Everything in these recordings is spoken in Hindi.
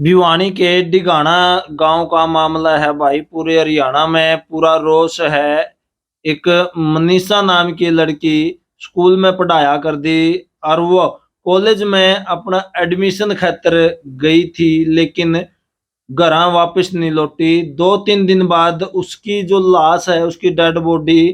भिवानी के डिघाना गांव का मामला है भाई। पूरे हरियाणा में पूरा रोष है। एक मनीषा नाम की लड़की स्कूल में पढ़ाया कर दी और वो कॉलेज में अपना एडमिशन खातर गई थी, लेकिन घर वापस नहीं लौटी। 2-3 दिन बाद उसकी जो लाश है, उसकी डेड बॉडी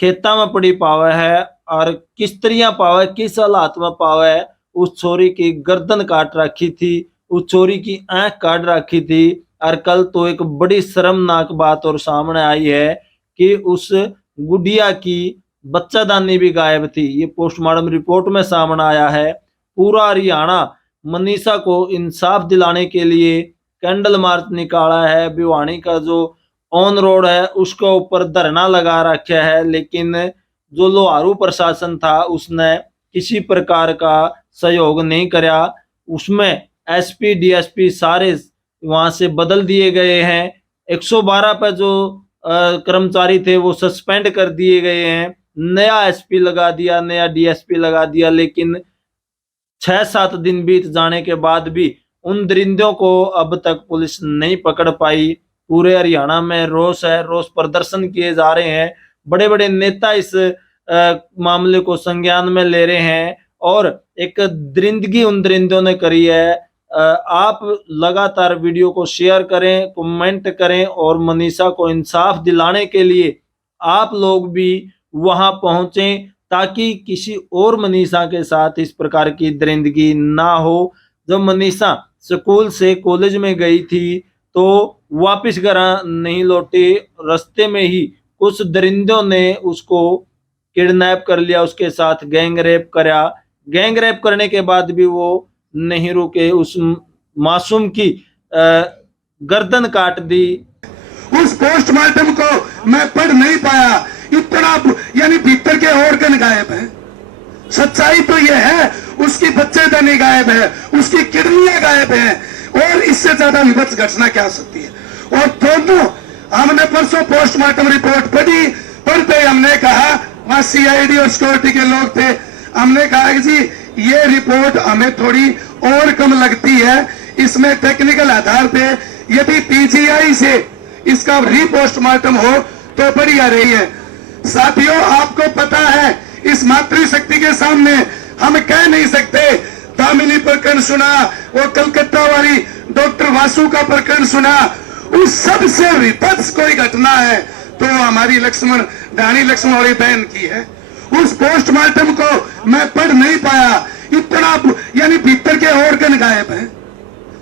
खेता में पड़ी पावा है। और किस तरह पावा है, किस हालात में पावा है, उस छोरी की गर्दन काट रखी थी, उस छोरी की आंख काट रखी थी। और कल तो एक बड़ी शर्मनाक बात और सामने आई है कि उस गुड़िया की बच्चादानी भी गायब थी। ये पोस्टमार्टम रिपोर्ट में सामने आया है। पूरा हरियाणा मनीषा को इंसाफ दिलाने के लिए कैंडल मार्च निकाला है। भिवानी का जो ऑन रोड है उसके ऊपर धरना लगा रखा है, लेकिन जो लोहारू प्रशासन था उसने किसी प्रकार का सहयोग नहीं करा। उसमें एसपी डीएसपी सारे वहां से बदल दिए गए हैं। 112 पे जो कर्मचारी थे वो सस्पेंड कर दिए गए हैं। नया एसपी लगा दिया, नया डीएसपी लगा दिया, लेकिन 6-7 दिन बीत जाने के बाद भी उन दरिंदों को अब तक पुलिस नहीं पकड़ पाई। पूरे हरियाणा में रोष है, रोष प्रदर्शन किए जा रहे हैं। बड़े बड़े नेता इस मामले को संज्ञान में ले रहे हैं और एक दरिंदगी उन दरिंदों ने करी है। आप लगातार वीडियो को शेयर करें, कमेंट करें और मनीषा को इंसाफ दिलाने के लिए आप लोग भी वहां पहुंचें, ताकि किसी और मनीषा के साथ इस प्रकार की दरिंदगी ना हो। जब मनीषा स्कूल से कॉलेज में गई थी तो वापस घर नहीं लौटी। रास्ते में ही कुछ दरिंदों ने उसको किडनैप कर लिया, उसके साथ गैंग रेप करा। गैंग रेप करने के बाद भी वो नहीं रुके, उस मासूम की गर्दन काट दी। उस पोस्टमार्टम को मैं पढ़ नहीं पाया, इतना यानी भीतर के ऑर्गन गायब है। सच्चाई तो यह है उसकी बच्चेदानी गायब है, उसकी किडनियां गायब है, और इससे ज्यादा विभत्स घटना क्या हो सकती है। और दोनों हमने परसों पोस्टमार्टम रिपोर्ट पढ़ी, पढ़ते हमने कहा, वहां सीआईडी और सिक्योरिटी के लोग थे, हमने कहा कि जी ये रिपोर्ट हमें थोड़ी और कम लगती है, इसमें टेक्निकल आधार पे यदि पीजीआई से इसका रीपोस्टमार्टम हो तो बढ़िया रही है। साथियों, आपको पता है इस मातृशक्ति के सामने हम कह नहीं सकते। दामिनी प्रकरण सुना, वो कलकत्ता वाली डॉक्टर वासु का प्रकरण सुना, उस सबसे विपत्स कोई घटना है तो हमारी रानी लक्ष्मण वाली बहन की है। उस पोस्टमार्टम को मैं पढ़ नहीं पाया, इतना यानी भीतर के ऑर्गन गायब है।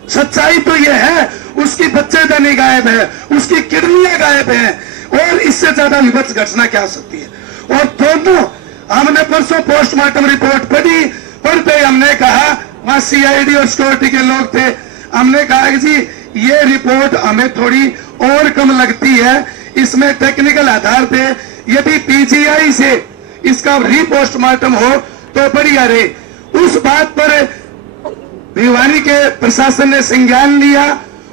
सच्चाई तो यह है उसकी बच्चेदानी गायब है, उसकी किडनियां गायब है, और इससे ज्यादा विभत्स घटना क्या हो सकती है। और दोनों हमने परसों पोस्टमार्टम रिपोर्ट पढ़ी, पढ़ते हमने कहा, वहां सीआईडी और सिक्योरिटी के लोग थे, हमने कहा कि जी ये रिपोर्ट हमें थोड़ी और कम लगती है, इसमें टेक्निकल आधार पे यदि पीजीआई से इसका रीपोस्टमार्टम हो तो बढ़िया रहे। उस बात पर भिवानी के प्रशासन ने संज्ञान लिया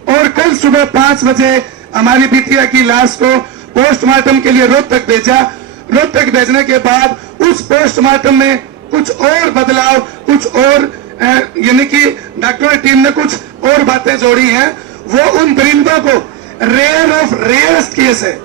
और कल सुबह 5 बजे हमारी बिटिया की लाश को पोस्टमार्टम के लिए रोहतक भेजा। रोहतक भेजने के बाद उस पोस्टमार्टम में कुछ और बदलाव, कुछ और यानी कि डॉक्टर टीम ने कुछ और बातें जोड़ी हैं। वो उन दरिंदों को रेयर ऑफ रेयरेस्ट केस है।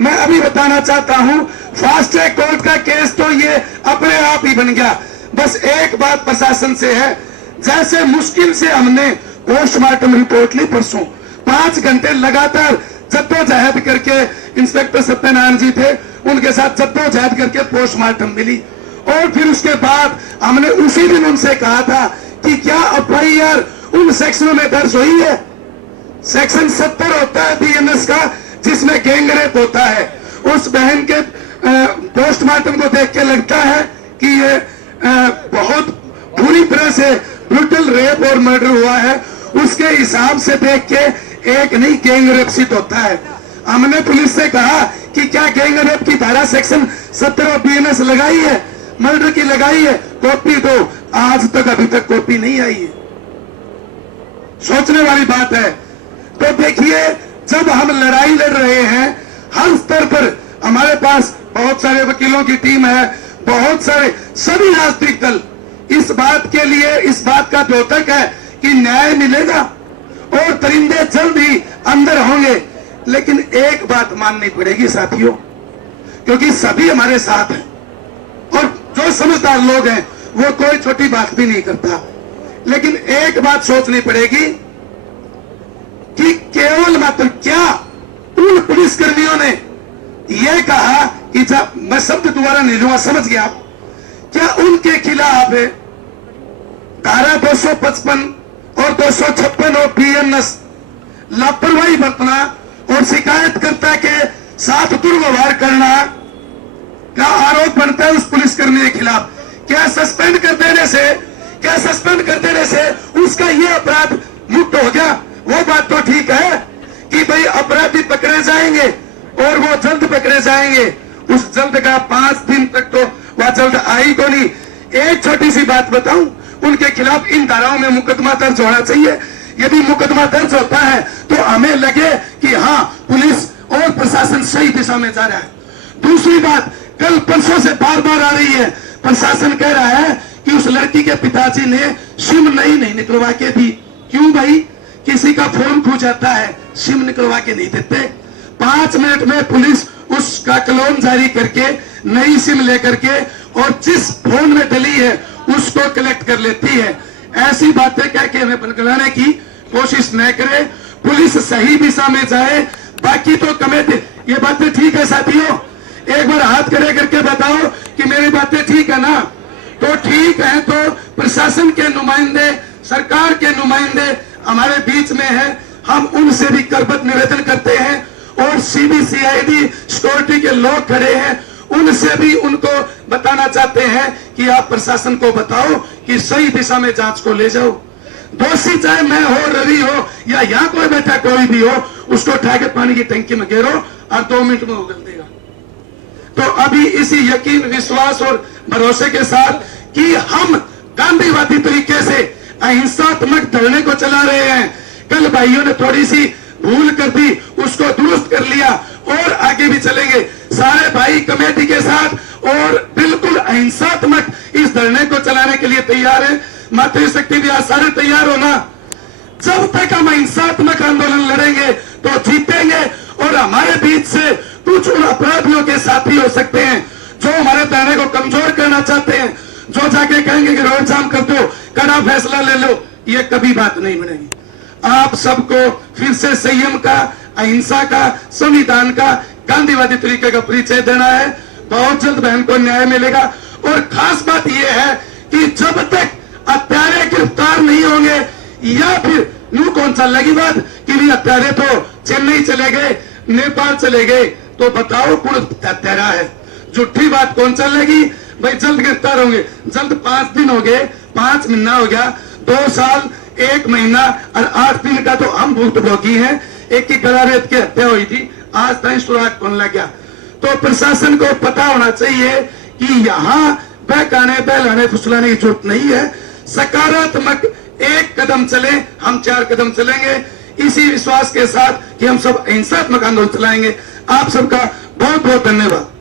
मैं अभी बताना चाहता हूं, फास्ट ट्रैक कोर्ट का केस तो ये अपने आप ही बन गया। बस एक बात प्रशासन से है, जैसे मुश्किल से हमने पोस्टमार्टम रिपोर्ट ली परसों, 5 घंटे लगातार जद्दोजहद करके, इंस्पेक्टर सत्यनारायण जी थे, उनके साथ जद्दोजहद करके पोस्टमार्टम मिली। और फिर उसके बाद हमने उसी दिन उनसे कहा था कि क्या एफआईआर उन सेक्शनों में दर्ज हुई है। सेक्शन 70 होता है बीएनएस का, जिसमें गैंग रेप होता है। उस बहन के पोस्टमार्टम को देख के लगता है कि ये बहुत बुरी तरह से ब्रूटल रेप और मर्डर हुआ है। उसके हिसाब से देख के एक नहीं गैंग रेप सिद्ध होता है। हमने पुलिस से कहा कि क्या गैंग रेप की धारा सेक्शन 70 बीएनएस लगाई है, मर्डर की लगाई है, कॉपी दो। आज तक अभी तक कॉपी नहीं आई है। सोचने वाली बात है। तो देखिए, जब हम लड़ाई लड़ रहे हैं हर स्तर पर, हमारे पास बहुत सारे वकीलों की टीम है, बहुत सारे सभी राजनीतिक दल इस बात के लिए, इस बात का द्योतक है कि न्याय मिलेगा अंदर होंगे, लेकिन एक बात माननी पड़ेगी साथियों, क्योंकि सभी हमारे साथ हैं और जो समझदार लोग हैं वो कोई छोटी बात भी नहीं करता। लेकिन एक बात सोचनी पड़ेगी कि केवल मात्र क्या उन पुलिसकर्मियों ने यह कहा कि जब मैं शब्द दोबारा नहीं लूंगा, समझ गया, क्या उनके खिलाफ धारा 255 और 256 और बीएनएस लापरवाही बरतना और शिकायतकर्ता के साथ दुर्व्यवहार करना का आरोप बनता है उस पुलिसकर्मी के खिलाफ? क्या सस्पेंड कर देने से उसका ये अपराध मुक्त हो गया? वो बात तो ठीक है कि भाई अपराधी पकड़े जाएंगे और वो जल्द पकड़े जाएंगे, उस जल्द का 5 दिन तक तो वह जल्द आई को नहीं। एक छोटी सी बात बताऊं, उनके खिलाफ इन धाराओं में मुकदमा दर्ज होना चाहिए। यदि मुकदमा दर्ज होता है तो हमें लगे कि हाँ, पुलिस और प्रशासन सही दिशा में जा रहा है। दूसरी बात, कल परसों से बार बार आ रही है, प्रशासन कह रहा है कि उस लड़की के पिताजी ने सिम नहीं निकलवा के दी। क्यों भाई? किसी का फोन खो जाता है, सिम निकलवा के नहीं देते। 5 मिनट में पुलिस उसका क्लोन जारी करके नई सिम लेकर के और जिस फोन में डली है उसको कलेक्ट कर लेती है। ऐसी बातें कह के हमें बनगलाने की कोशिश न करे, पुलिस सही दिशा में जाए। बाकी तो कमेटी, ये बातें ठीक है साथियों? एक बार हाथ खड़े करके बताओ कि मेरी बातें ठीक है ना? तो ठीक है, तो प्रशासन के नुमाइंदे, सरकार के नुमाइंदे हमारे बीच में है, हम उनसे भी करबद्ध निवेदन करते हैं और सीबीसीआईडी सिक्योरिटी के लोग खड़े हैं, उनसे भी उनको बताना चाहते हैं कि आप प्रशासन को बताओ कि सही दिशा में जांच को ले जाओ। दोषी चाहे मैं हो, रवि हो या यहाँ कोई बैठा कोई भी हो, उसको उठा के पानी की टंकी में गिरो और 2 मिनट में उगल देगा। तो अभी इसी यकीन, विश्वास और भरोसे के साथ कि हम गांधीवादी तरीके से अहिंसात्मक धरने को चला रहे हैं, कल भाइयों ने थोड़ी सी भूल कर दी, उसको दुरुस्त कर लिया और आगे भी चलेंगे सारे भाई कमेटी के साथ और बिल्कुल अहिंसात्मक इस धरने को चलाने के लिए तैयार है। मातृशक्ति भी आज सारे तैयार हो ना? जब तक हम अहिंसात्मक आंदोलन लड़ेंगे तो जीतेंगे और हमारे बीच से कुछ उन अपराधियों के साथी हो सकते हैं जो हमारे धरने को कमजोर करना चाहते हैं, जो जाके कहेंगे कि रोड जाम कर दो, कड़ा फैसला ले लो। ये कभी बात नहीं बनेगी। आप सबको फिर से संयम का, अहिंसा का, संविधान का, गांधीवादी तरीके का परिचय देना है। बहुत जल्द बहन को न्याय मिलेगा। और खास बात यह है कि जब तक हत्यारे गिरफ्तार नहीं होंगे या फिर यूं कौन सा लगी बात कि भी हत्यारे तो चेन्नई चले गए, नेपाल चले गए, तो बताओ कौन हत्यारा है? झूठी बात कौन चलेगी भाई? जल्द गिरफ्तार होंगे। जल्द 5 दिन हो गए, 5 महीना हो गया, 2 साल 1 महीना और 8 दिन का तो हम भुक्तभोगी हैं। एक की गलारेत की हत्या हुई थी, आज तक सुराग कौन लग गया? तो प्रशासन को पता होना चाहिए कि यहाँ बहकाने, बहलाने, फुसलाने की जरूरत नहीं है। सकारात्मक एक कदम चले, हम 4 कदम चलेंगे, इसी विश्वास के साथ कि हम सब अहिंसात्मक आंदोलन चलाएंगे। आप सबका बहुत बहुत धन्यवाद।